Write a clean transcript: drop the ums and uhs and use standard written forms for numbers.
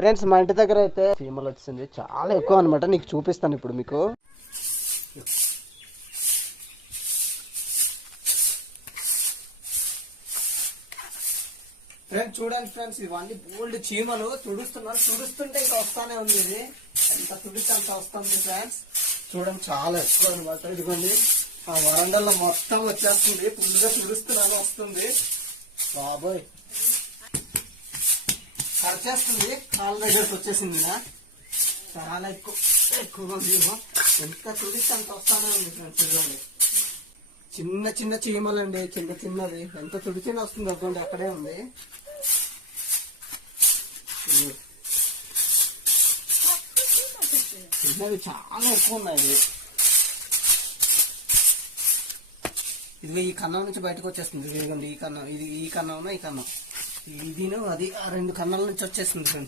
Friends మా ఇంటి దగ్గర అయితే చీమలు వచ్చింది, చాలా ఎక్కువ అనమాట. నీకు చూపిస్తాను ఇప్పుడు మీకు. ఫ్రెండ్స్ చూడండి ఫ్రెండ్స్, ఇవన్నీ బోల్డ్ చీమలు తుడుస్తుంటే ఇంకా వస్తానే ఉంది. ఇది ఎంత తుడిస్తే అంత వస్తుంది ఫ్రెండ్స్. చూడండి చాలా ఎక్కువ అనమాట. ఇదిగోండి ఆ వరండాలో మొత్తం వచ్చేస్తుంది, ఫుల్గా తుడుస్తున్నాను వస్తుంది. బాబోయ్ ఖర్చేస్తుంది, కాళ్ళ దగ్గరకు వచ్చేసింది. చాలా ఎక్కువగా ఉంది. ఎంత తుడిస్తే అంత వస్తానే ఉంది ఫ్రెండ్స్. చూడండి చిన్న చీమలండి, చిన్నది ఎంత తుడిచినా వస్తుంది. అనుకోండి అక్కడే ఉంది. చిన్నవి చాలా ఎక్కువ ఉన్నాయి. ఇది ఈ కన్నం నుంచి బయటకు వచ్చేస్తుంది. ఇదిగోండి ఈ కన్నం, ఈ కన్నం, ఈ కన్నం, ఇదిను అది ఆ రెండు కన్నాల నుంచి వచ్చేస్తుంది ఫ్రెండ్స్.